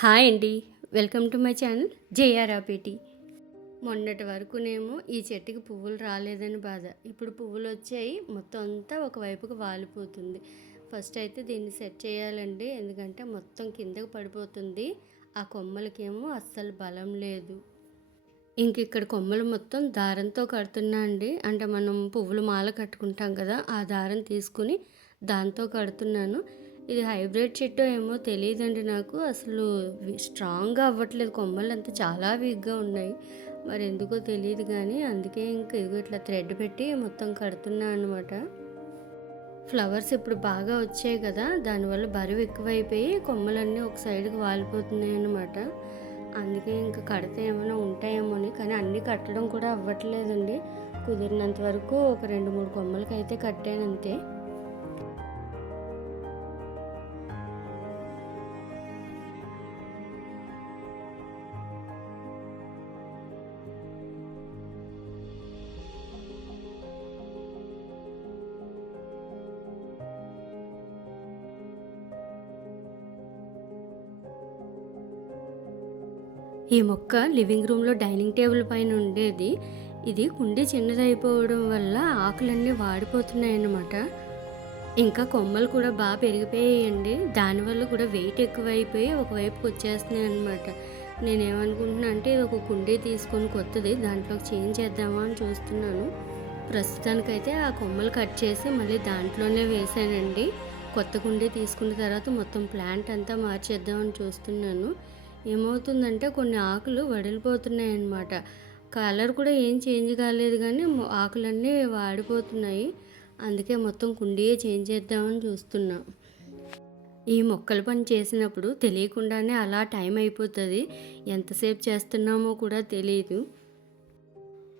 Hi అండి. Welcome to my channel జేఆర్ఆపీటీ మొన్నటి వరకునేమో ఈ చెట్టుకి పువ్వులు రాలేదని బాధ. ఇప్పుడు పువ్వులు వచ్చాయి మొత్తం అంతా ఒకవైపుకు వాలిపోతుంది. ఫస్ట్ అయితే దీన్ని సెట్ చేయాలండి ఎందుకంటే మొత్తం కిందకు పడిపోతుంది. ఆ కొమ్మలకేమో అస్సలు బలం లేదు. ఇంక ఇక్కడ కొమ్మలు మొత్తం దారంతో కడుతున్నా అండి. అంటే మనం పువ్వులు మాల కట్టుకుంటాం కదా ఆ దారం తీసుకుని దాంతో కడుతున్నాను. ఇది హైబ్రిడ్ చెట్టు ఏమో తెలియదండి నాకు. అసలు స్ట్రాంగ్గా అవ్వట్లేదు. కొమ్మలు అంతా చాలా వీక్గా ఉన్నాయి. మరి ఎందుకో తెలియదు కానీ అందుకే ఇంకా ఇదిగో ఇట్లా థ్రెడ్ పెట్టి మొత్తం కడుతున్నా అనమాట ఫ్లవర్స్ ఇప్పుడు బాగా వచ్చాయి కదా దానివల్ల బరువు ఎక్కువైపోయి కొమ్మలన్నీ ఒక సైడ్కి వాలిపోతున్నాయి అనమాట అందుకే ఇంకా కడితే ఏమైనా ఉంటాయేమో అని కానీ అన్నీ కట్టడం కూడా అవ్వట్లేదండి. కుదిరినంత వరకు ఒక రెండు మూడు కొమ్మలకైతే అయితే కట్టానంతే ఈ మొక్క లివింగ్ రూమ్లో డైనింగ్ టేబుల్ పైన ఉండేది. ఇది కుండి చిన్నదైపోవడం వల్ల ఆకులన్నీ వాడిపోతున్నాయి అన్నమాట ఇంకా కొమ్మలు కూడా బాగా పెరిగిపోయాయండి. దానివల్ల కూడా వెయిట్ ఎక్కువైపోయి ఒకవైపుకి వచ్చేస్తున్నాయి అనమాట నేనేమనుకుంటున్నా అంటే ఇది ఒక కుండీ తీసుకొని కొత్తది దాంట్లో చేంజ్ చేద్దామా అని చూస్తున్నాను. ప్రస్తుతానికైతే ఆ కొమ్మలు కట్ చేసి మళ్ళీ దాంట్లోనే వేసానండి కొత్త కుండీ తీసుకున్న తర్వాత మొత్తం ప్లాంట్ అంతా మార్చేద్దామని చూస్తున్నాను. ఏమవుతుందంటే కొన్ని ఆకులు వడిలిపోతున్నాయి అన్నమాట కలర్ కూడా ఏం చేంజ్ కాలేదు కానీ ఆకులన్నీ వాడిపోతున్నాయి. అందుకే మొత్తం కుండీయే చేంజ్ చేద్దామని చూస్తున్నా. ఈ మొక్కల పని చేసినప్పుడు తెలియకుండానే అలా టైం అయిపోతుంది. ఎంతసేపు చేస్తున్నామో కూడా తెలియదు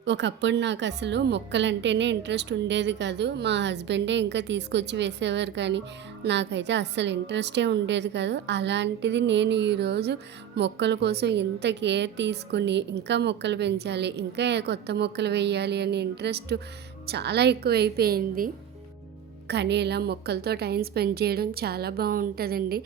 ఒకప్పుడు నాకు అసలు మొక్కలంటేనే ఇంట్రెస్ట్ ఉండేది కాదు. మా హస్బెండే ఇంకా తీసుకొచ్చి వేసేవారు కానీ నాకైతే అస్సలు ఇంట్రెస్టే ఉండేది కాదు. అలాంటిది నేను ఈరోజు మొక్కల కోసం ఇంత కేర్ తీసుకుని ఇంకా మొక్కలు పెంచాలి ఇంకా కొత్త మొక్కలు వేయాలి అనే ఇంట్రెస్ట్ చాలా ఎక్కువైపోయింది. కానీ ఇలా మొక్కలతో టైం స్పెండ్ చేయడం చాలా బాగుంటుందండి.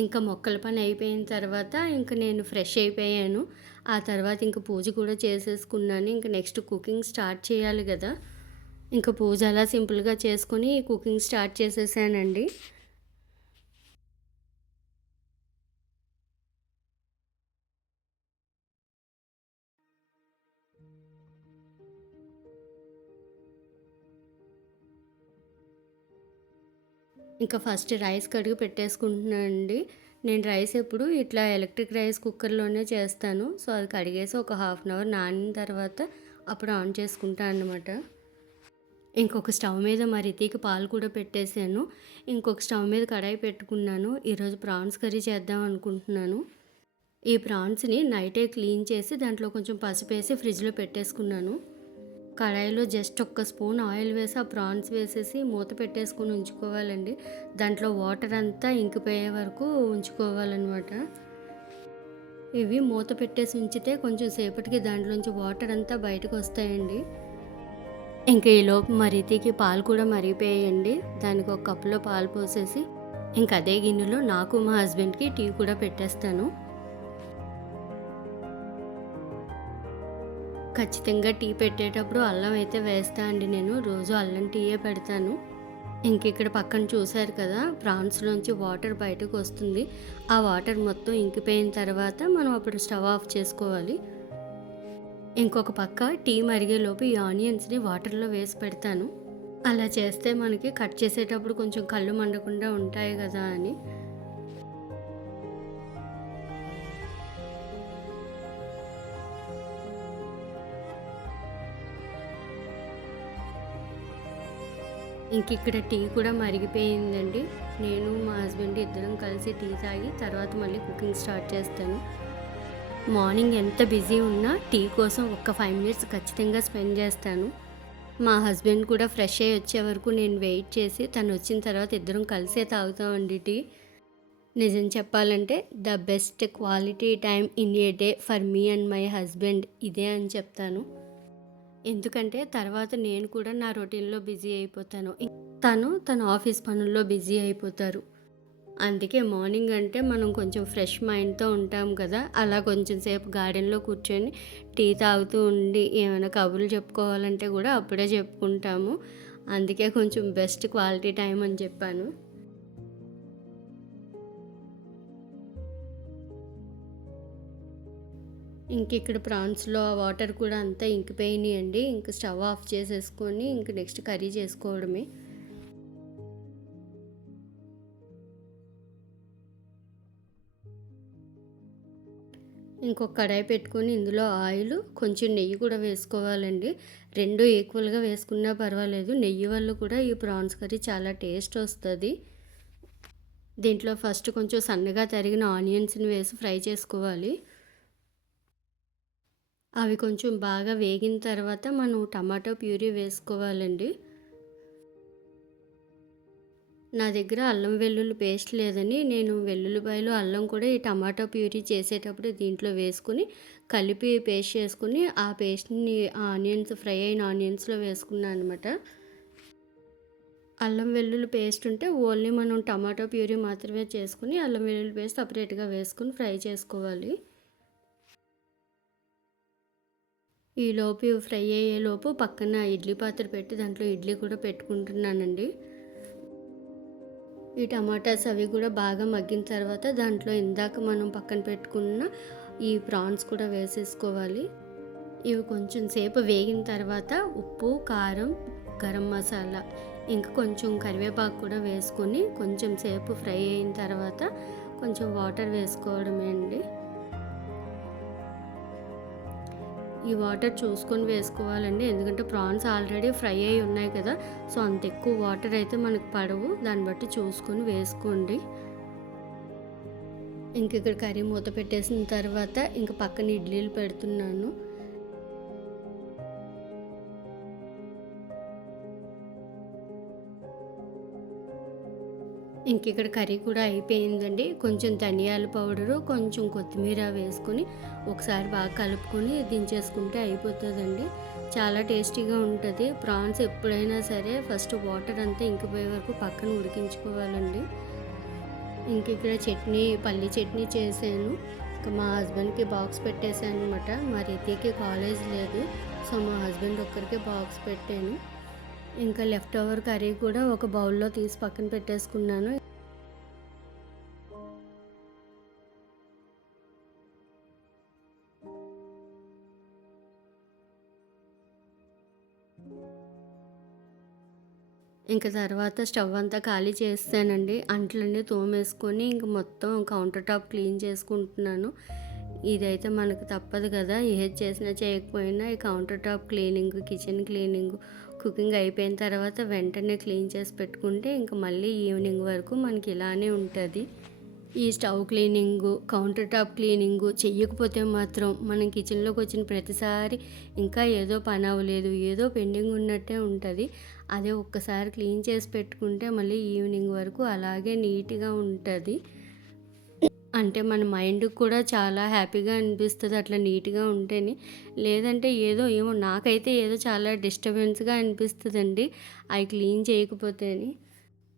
ఇంకా మొక్కల పని అయిపోయిన తర్వాత ఇంక నేను ఫ్రెష్ అయిపోయాను. ఆ తర్వాత ఇంక పూజ కూడా చేసేసుకున్నాను. ఇంక నెక్స్ట్ కుకింగ్ స్టార్ట్ చేయాలి కదా. ఇంకా పూజ అలా సింపుల్గా చేసుకొని కుకింగ్ స్టార్ట్ చేసేసానండి. ఇంకా ఫస్ట్ రైస్ కడిగి పెట్టేసుకుంటున్నానండి నేను రైస్ ఎప్పుడు ఇట్లా ఎలక్ట్రిక్ రైస్ కుక్కర్లోనే చేస్తాను. సో అది కడిగేసి ఒక హాఫ్ అన్ అవర్ నానిన తర్వాత అప్పుడు ఆన్ చేసుకుంటాను అనమాట ఇంకొక స్టవ్ మీద మరి రితికి పాలు కూడా పెట్టేశాను. ఇంకొక స్టవ్ మీద కడాయి పెట్టుకున్నాను. ఈరోజు ప్రాన్స్ కర్రీ చేద్దాం అనుకుంటున్నాను. ఈ ప్రాన్స్ని నైటే క్లీన్ చేసి దాంట్లో కొంచెం పసుపు వేసి ఫ్రిడ్జ్లో పెట్టేసుకున్నాను. కడాయిలో జస్ట్ ఒక్క స్పూన్ ఆయిల్ వేసి ఆ ప్రాన్స్ వేసేసి మూత పెట్టేసుకుని ఉంచుకోవాలండి. దాంట్లో వాటర్ అంతా ఇంకిపోయే వరకు ఉంచుకోవాలన్నమాట. ఇవి మూత పెట్టేసి ఉంచితే కొంచెం సేపటికి దాంట్లోంచి వాటర్ అంతా బయటకు వస్తాయండి. ఇంకా ఈ లోపు మరితికి పాలు కూడా మరిగిపోయాయండి. దానికి ఒక కప్పులో పాలు పోసేసి ఇంకా అదే గిన్నెలో నాకు మా హస్బెండ్కి టీ కూడా పెట్టేస్తాను. ఖచ్చితంగా టీ పెట్టేటప్పుడు అల్లం అయితే వేస్తా అండి నేను. రోజు అల్లం టీయే పెడతాను. ఇంక ఇక్కడ పక్కన చూశారు కదా ప్రాన్స్ నుంచి వాటర్ బయటకు వస్తుంది. ఆ వాటర్ మొత్తం ఇంకిపోయిన తర్వాత మనం అప్పుడు స్టవ్ ఆఫ్ చేసుకోవాలి. ఇంకొక పక్క టీ మరిగేలోపు ఈ ఆనియన్స్ని వాటర్లో వేసి పెడతాను. అలా చేస్తే మనకి కట్ చేసేటప్పుడు కొంచెం కళ్ళు మండకుండా ఉంటాయి కదా అని. ఇంక ఇక్కడ టీ కూడా మరిగిపోయిందండి. నేను మా హస్బెండ్ ఇద్దరం కలిసి టీ తాగి తర్వాత మళ్ళీ కుకింగ్ స్టార్ట్ చేస్తాను. మార్నింగ్ ఎంత బిజీ ఉన్నా టీ కోసం ఒక ఫైవ్ మినిట్స్ ఖచ్చితంగా స్పెండ్ చేస్తాను. మా హస్బెండ్ కూడా ఫ్రెష్ అయ్యి వచ్చే వరకు నేను వెయిట్ చేసి తను వచ్చిన తర్వాత ఇద్దరం కలిసే తాగుతామండి టీ. నిజం చెప్పాలంటే the best quality time in a day for me and my husband ఇదే అని చెప్తాను. ఎందుకంటే తర్వాత నేను కూడా నా రొటీన్‌లో బిజీ అయిపోతాను. తను తన ఆఫీస్ పనుల్లో బిజీ అయిపోతారు. అందుకే మార్నింగ్ అంటే మనం కొంచెం ఫ్రెష్ మైండ్‌తో ఉంటాం కదా! అలా కొంచెం సేపు గార్డెన్‌లో కూర్చొని టీ తాగుతూ ఉండి ఏమైనా కబుర్లు చెప్పుకోవాలంటే కూడా అప్పుడే చెప్పుకుంటాము. అందుకే కొంచెం బెస్ట్ క్వాలిటీ టైం అని చెప్పాను. ఇంకిక్కడ ప్రాన్స్‌లో ఆ వాటర్ కూడా అంతా ఇంకిపోయినాయండి. ఇంక స్టవ్ ఆఫ్ చేసేసుకొని ఇంక నెక్స్ట్ కర్రీ చేసుకోవడమే. ఇంకొక కడాయి పెట్టుకొని ఇందులో ఆయిల్ కొంచెం నెయ్యి కూడా వేసుకోవాలండి. రెండు ఈక్వల్‌గా వేసుకున్నా పర్వాలేదు. నెయ్యి వల్ల కూడా ఈ ప్రాన్స్ కర్రీ చాలా టేస్ట్ వస్తుంది దీంట్లో ఫస్ట్ కొంచెం సన్నగా తరిగిన ఆనియన్స్‌ని వేసి ఫ్రై చేసుకోవాలి. అవి కొంచెం బాగా వేగిన తర్వాత మనం టమాటో ప్యూరీ వేసుకోవాలండి. నా దగ్గర అల్లం వెల్లుల్లి పేస్ట్ లేదని నేను వెల్లుల్లిపాయలు, అల్లం కూడా ఈ టమాటో ప్యూరీ చేసేటప్పుడు దీంట్లో వేసుకొని కలిపి పేస్ట్ చేసుకొని ఆ పేస్ట్‌ని ఆనియన్స్ ఫ్రై అయిన ఆనియన్స్‌లో వేసుకున్నాను అనమాట. అల్లం వెల్లుల్లి పేస్ట్ ఉంటే ఓన్లీ మనం టమాటో ప్యూరీ మాత్రమే చేసుకుని అల్లం వెల్లుల్లి పేస్ట్ సపరేట్గా వేసుకొని ఫ్రై చేసుకోవాలి. ఈలోపు ఇవి ఫ్రై అయ్యేలోపు పక్కన ఇడ్లీ పాత్ర పెట్టి దాంట్లో ఇడ్లీ కూడా పెట్టుకుంటున్నానండి. ఈ టమాటాస్ అవి కూడా బాగా మగ్గిన తర్వాత దాంట్లో ఇందాక మనం పక్కన పెట్టుకున్న ఈ ప్రాన్స్ కూడా వేసేసుకోవాలి. ఇవి కొంచెం సేపు వేగిన తర్వాత ఉప్పు, కారం, గరం మసాలా ఇంకా కొంచెం కరివేపాకు కూడా వేసుకొని కొంచెం సేపు ఫ్రై అయిన తర్వాత కొంచెం వాటర్ వేసుకోవడమే అండి. ఈ వాటర్ చూసుకొని వేసుకోవాలండి. ఎందుకంటే ప్రాన్స్ ఆల్రెడీ ఫ్రై అయ్యి ఉన్నాయి కదా! సో అంత ఎక్కువ వాటర్ అయితే మనకు పడవు. దాన్ని బట్టి చూసుకొని వేసుకోండి. ఇంక ఇక్కడ కర్రీ మూత పెట్టేసిన తర్వాత ఇంక పక్కన ఇడ్లీలు పెడుతున్నాను. ఇంక ఇక్కడ కర్రీ కూడా అయిపోయిందండి. కొంచెం ధనియాల పౌడరు, కొంచెం కొత్తిమీర వేసుకొని ఒకసారి బాగా కలుపుకొని దించేసుకుంటే అయిపోతుందండి చాలా టేస్టీగా ఉంటుంది ప్రాన్స్ ఎప్పుడైనా సరే ఫస్ట్ వాటర్ అంతా ఇంకిపోయే వరకు పక్కన ఉడికించుకోవాలండి. ఇంక ఇక్కడ చట్నీ, పల్లి చట్నీ చేశాను. ఇంకా మా హస్బెండ్‌కి బాక్స్ పెట్టేశాను అనమాట. మా రితికి కాలేజ్ లేదు. సో మా హస్బెండ్ ఒక్కరికే బాక్స్ పెట్టాను. ఇంకా లెఫ్ట్ ఓవర్ కర్రీ కూడా ఒక బౌల్‌లో తీసి పక్కన పెట్టేసుకున్నాను. ఇంక తర్వాత స్టవ్ అంతా ఖాళీ చేస్తానండి అంట్లన్నీ తోమేసుకొని ఇంక మొత్తం కౌంటర్ టాప్ క్లీన్ చేసుకుంటున్నాను. ఇదైతే మనకు తప్పదు కదా! ఏది చేసినా చేయకపోయినా ఈ counter top cleaning, kitchen cleaning, cooking అయిపోయిన తర్వాత వెంటనే క్లీన్ చేసి పెట్టుకుంటే ఇంకా మళ్ళీ ఈవినింగ్ వరకు మనకి ఇలానే ఉంటుంది. ఈ stove cleaning, counter top cleaning చెయ్యకపోతే మాత్రం మనం కిచెన్‌లోకి వచ్చిన ప్రతిసారి ఇంకా ఏదో పని అవ్వలేదు, ఏదో పెండింగ్ ఉన్నట్టే ఉంటుంది. అదే ఒక్కసారి క్లీన్ చేసి పెట్టుకుంటే మళ్ళీ ఈవినింగ్ వరకు అలాగే నీట్‌గా ఉంటుంది. అంటే మన మైండ్‌కి కూడా చాలా హ్యాపీగా అనిపిస్తుంది అట్లా నీట్‌గా ఉంటేనే. లేదంటే ఏదో ఏమో నాకైతే ఏదో చాలా డిస్టర్బెన్స్‌గా అనిపిస్తుందండి అవి క్లీన్ చేయకపోతేనే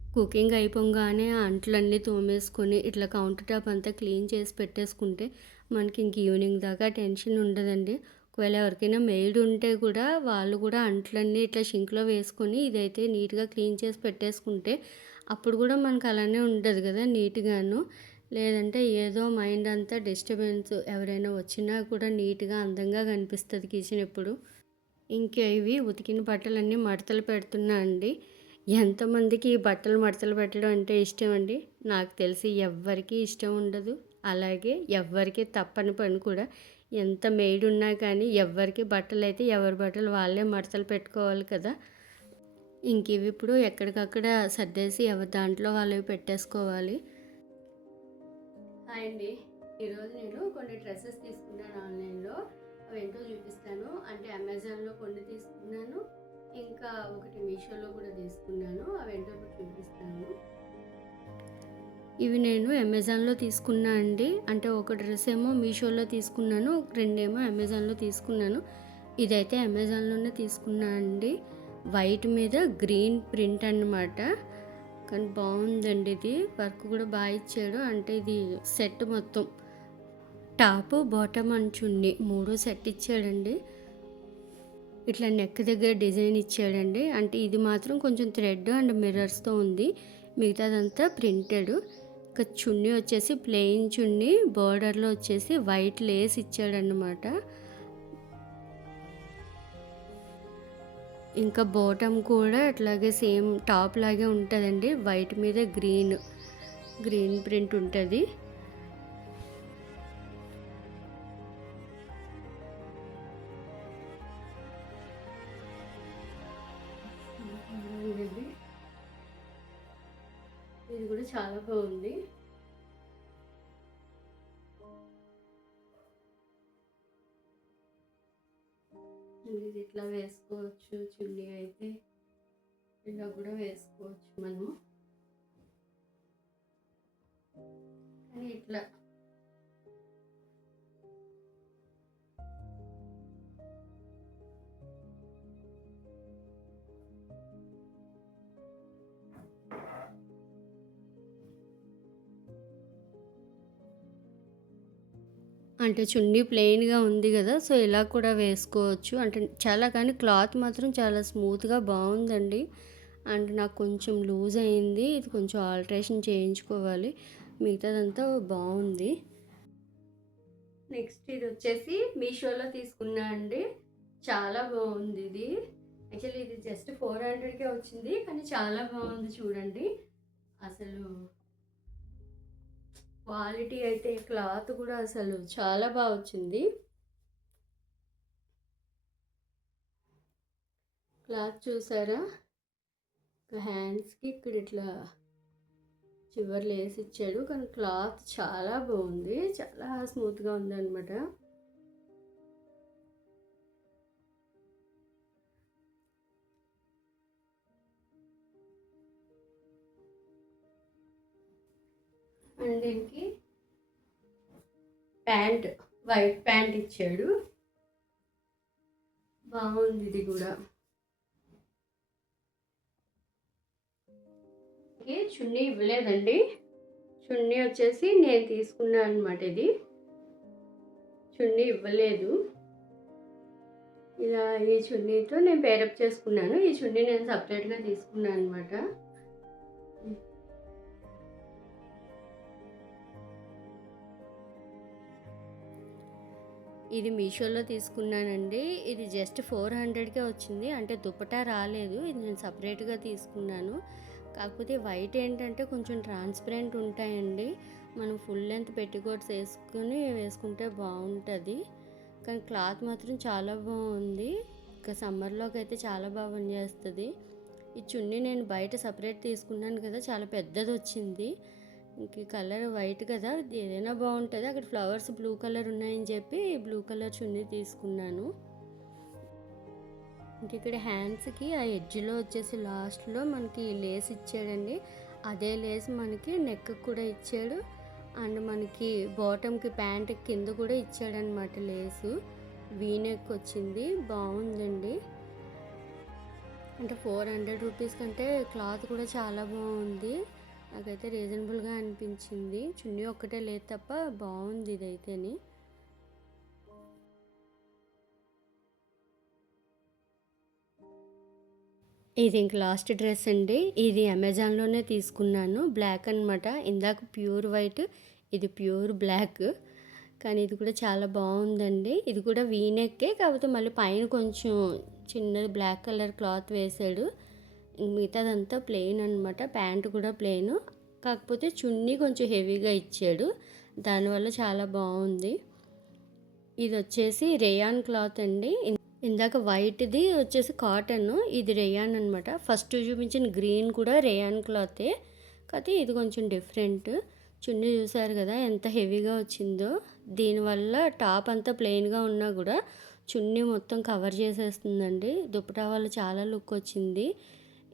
కుకింగ్ అయిపోగానే అంట్లన్నీ తోమేసుకొని ఇట్లా కౌంటర్ టాప్ అంతా క్లీన్ చేసి పెట్టేసుకుంటే మనకి ఇంక ఈవినింగ్ దాకా టెన్షన్ ఉండదండి. ఒకవేళ ఎవరికైనా మెయిడ్ ఉంటే కూడా వాళ్ళు కూడా అంట్లన్నీ ఇట్లా షింక్లో వేసుకొని ఇదైతే నీట్‌గా క్లీన్ చేసి పెట్టేసుకుంటే అప్పుడు కూడా మనకు అలానే ఉంటుంది కదా! నీట్‌గాను. లేదంటే ఏదో మైండ్ అంతా డిస్టర్బెన్స్ ఎవరైనా వచ్చినా కూడా నీట్‌గా అందంగా కనిపిస్తుంది కిచెన్ ఎప్పుడు. ఇంకా ఇవి ఉతికిన బట్టలన్నీ మడతలు పెడుతున్నా అండి. ఎంతమందికి ఈ బట్టలు మడతలు పెట్టడం అంటే ఇష్టం అండి? నాకు తెలిసి ఎవ్వరికీ ఇష్టం ఉండదు. అలాగే ఎవ్వరికీ తప్పని పని కూడా. ఎంత మేడ్ ఉన్నా కానీ ఎవరికి బట్టలు అయితే ఎవరి బట్టలు వాళ్ళే మడతలు పెట్టుకోవాలి కదా! ఇంక ఇవి ఇప్పుడు ఎక్కడికక్కడ సర్దేసి ఎవరి దాంట్లో వాళ్ళవి పెట్టేసుకోవాలి. హాయ్ అండి. ఈరోజు నేను కొన్ని డ్రెస్సెస్ తీసుకున్నాను ఆన్‌లైన్‌లో. అవి ఏంటో చూపిస్తాను. అంటే అమెజాన్‌లో కొన్ని తీసుకున్నాను. ఇంకా ఒకటి మీషోలో కూడా తీసుకున్నాను. అవి ఏంటో చూపిస్తాను. ఇవి నేను అమెజాన్‌లో తీసుకున్నా అండి. అంటే ఒక డ్రెస్ ఏమో మీషోలో తీసుకున్నాను. రెండేమో అమెజాన్‌లో తీసుకున్నాను. ఇదైతే అమెజాన్‌లోనే తీసుకున్నా అండి. వైట్ మీద గ్రీన్ ప్రింట్ అన్నమాట. కానీ బాగుందండి ఇది. వర్క్ కూడా బాగా ఇచ్చాడు. అంటే ఇది సెట్ మొత్తం. టాపు, బాటమ్ అంచుండి చున్నీ 3 సెట్ ఇచ్చాడండి. ఇట్లా నెక్ దగ్గర డిజైన్ ఇచ్చాడండి. అంటే ఇది మాత్రం కొంచెం థ్రెడ్ అండ్ మిర్రర్స్‌తో ఉంది. మిగతాదంతా ప్రింటెడ్. ఇక చున్నీ వచ్చేసి ప్లెయిన్ చున్నీ బోర్డర్‌లో వచ్చేసి వైట్ లేస్ ఇచ్చాడన్నమాట. ఇంకా బాటమ్ కూడా అట్లాగే సేమ్ టాప్ లాగే ఉంటుందండి వైట్ మీద గ్రీన్, గ్రీన్ ప్రింట్ ఉంటుంది ఇది కూడా చాలా బాగుంది. ఇది ఇట్లా వేసుకోవచ్చు చున్నీ అయితే. ఇలా కూడా వేసుకోవచ్చు మనం. కానీ ఇట్లా అంటే చున్నీ ప్లెయిన్‌గా ఉంది కదా సో, ఇలా కూడా వేసుకోవచ్చు. అంటే చాలా కానీ క్లాత్ మాత్రం చాలా స్మూత్‌గా బాగుందండి అండ్ నాకు కొంచెం లూజ్ అయింది. ఇది కొంచెం ఆల్టరేషన్ చేయించుకోవాలి. మిగతాదంతా బాగుంది నెక్స్ట్ ఇది వచ్చేసి మీషోలో తీసుకున్నా అండి. చాలా బాగుంది ఇది. యాక్చువల్లీ ఇది జస్ట్ 400కే వచ్చింది. కానీ చాలా బాగుంది చూడండి. అసలు క్వాలిటీ అయితే క్లాత్ కూడా అసలు చాలా బాగా వచ్చింది. క్లాత్ చూసారా? హ్యాండ్స్‌కి ఇక్కడ ఇట్లా చివర్లు వేసి ఇచ్చాడు. కానీ క్లాత్ చాలా బాగుంది చాలా స్మూత్‌గా ఉందన్నమాట అండ్ దీనికి ప్యాంట్ వైట్ ప్యాంట్ ఇచ్చాడు. బాగుంది ఇది కూడా. చున్నీ ఇవ్వలేదండి. చున్నీ వచ్చేసి నేను తీసుకున్నాను అనమాట ఇది. చున్నీ ఇవ్వలేదు. ఇలా ఈ చున్నీతో నేను పేరప్ చేసుకున్నాను. ఈ చున్నీ నేను సపరేట్గా తీసుకున్నాను అనమాట. ఇది మీషోలో తీసుకున్నానండి. ఇది జస్ట్ 400కే వచ్చింది. అంటే దుపటా రాలేదు. ఇది నేను సపరేట్గా తీసుకున్నాను. కాకపోతే వైట్ ఏంటంటే కొంచెం ట్రాన్స్‌పరెంట్ ఉంటాయండి. మనం ఫుల్ లెంత్ పెట్టికోట్స్ వేసుకుని వేసుకుంటే బాగుంటుంది కానీ క్లాత్ మాత్రం చాలా బాగుంది ఇంకా సమ్మర్లోకి అయితే చాలా బాగా పనిచేస్తుంది ఈ చున్నీ నేను బయట సపరేట్ తీసుకున్నాను కదా! చాలా పెద్దది వచ్చింది ఇంక కలర్ వైట్ కదా! ఏదైనా బాగుంటుంది అక్కడ ఫ్లవర్స్ బ్లూ కలర్ ఉన్నాయని చెప్పి బ్లూ కలర్ చున్నీ తీసుకున్నాను. ఇంక ఇక్కడ హ్యాండ్స్‌కి ఆ ఎడ్జ్‌లో వచ్చేసి లాస్ట్‌లో మనకి లేస్ ఇచ్చాడండి. అదే లేస్ మనకి నెక్‌కి కూడా ఇచ్చాడు. అండ్ మనకి బాటమ్‌కి ప్యాంట్ కింద కూడా ఇచ్చాడనమాట లేసు. వీనెక్ వచ్చింది. బాగుందండి అంటే 400 రూపీస్ కంటే క్లాత్ కూడా చాలా బాగుంది నాకైతే రీజనబుల్‌గా అనిపించింది. చున్నీ ఒక్కటే లేదు తప్ప బాగుంది ఇదైతేని. ఇది ఇంక లాస్ట్ డ్రెస్ అండి. ఇది అమెజాన్‌లోనే తీసుకున్నాను. బ్లాక్ అనమాట. ఇందాక ప్యూర్ వైట్. ఇది ప్యూర్ బ్లాక్. కానీ ఇది కూడా చాలా బాగుందండి ఇది కూడా వీనెక్కే కాకపోతే మళ్ళీ పైన కొంచెం చిన్నది బ్లాక్ కలర్ క్లాత్ వేశాడు. మిగతాదంతా ప్లెయిన్ అనమాట. ప్యాంట్ కూడా ప్లెయిన్ కాకపోతే చున్నీ కొంచెం హెవీగా ఇచ్చాడు. దానివల్ల చాలా బాగుంది ఇది వచ్చేసి రేయాన్ క్లాత్ అండి. ఇందాక వైట్‌ది వచ్చేసి కాటన్ ఇది రేయాన్ అనమాట. ఫస్ట్ చూపించిన గ్రీన్ కూడా రేయాన్ క్లాతే. కాకపోతే ఇది కొంచెం డిఫరెంట్. చున్నీ చూసారు కదా! ఎంత హెవీగా వచ్చిందో. దీనివల్ల టాప్ అంతా ప్లెయిన్‌గా ఉన్నా కూడా చున్నీ మొత్తం కవర్ చేసేస్తుందండి. దుప్పటా వల్ల చాలా లుక్ వచ్చింది.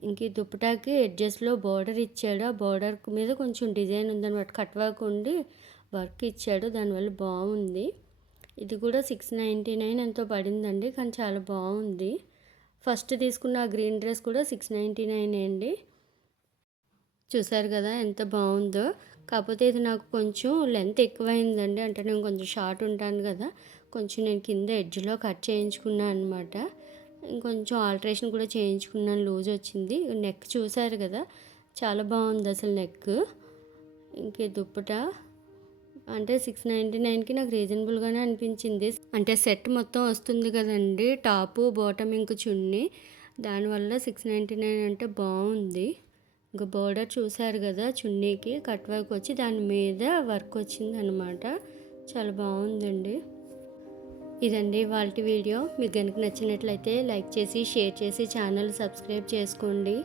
ఇంక ఈ దుప్పటాకి ఎడ్జెస్‌లో బోర్డర్ ఇచ్చాడు. ఆ బోర్డర్ మీద కొంచెం డిజైన్ ఉందన్నమాట కట్ వర్క్ ఉండి వర్క్ ఇచ్చాడు. దానివల్ల బాగుంది. ఇది కూడా సిక్స్ నైంటీ నైన్ ఎంతో పడిందండి కానీ చాలా బాగుంది. ఫస్ట్ తీసుకున్న ఆ గ్రీన్ డ్రెస్ కూడా సిక్స్ నైంటీ నైన్ అండి. చూసారు కదా ఎంత బాగుందో. కాకపోతే ఇది నాకు కొంచెం లెంత్ ఎక్కువైందండి అంటే నేను కొంచెం షార్ట్ ఉంటాను కదా కొంచెం నేను కింద ఎడ్జ్లో కట్ చేయించుకున్నాను అనమాట ఇంకొంచెం ఆల్ట్రేషన్ కూడా చేయించుకున్నాను. లూజ్ వచ్చింది. నెక్ చూసారు కదా? చాలా బాగుంది అసలు నెక్. ఇంకే దుప్పట? అంటే సిక్స్ నైంటీ నైన్కి నాకు రీజనబుల్గానే అనిపించింది. అంటే సెట్ మొత్తం వస్తుంది కదండి. టాపు బాటమ్ ఇంక చున్నీ. దానివల్ల సిక్స్ నైంటీ నైన్ అంటే బాగుంది. ఇంకా బోర్డర్ చూసారు కదా? చున్నీకి కట్ వర్క్ వచ్చి దాని మీద వర్క్ వచ్చింది అనమాట చాలా బాగుందండి. ఇదండి వాళ్ళ వీడియో. మీకు కనుక నచ్చినట్లయితే లైక్ చేసి షేర్ చేసి ఛానల్ సబ్స్క్రైబ్ చేసుకోండి.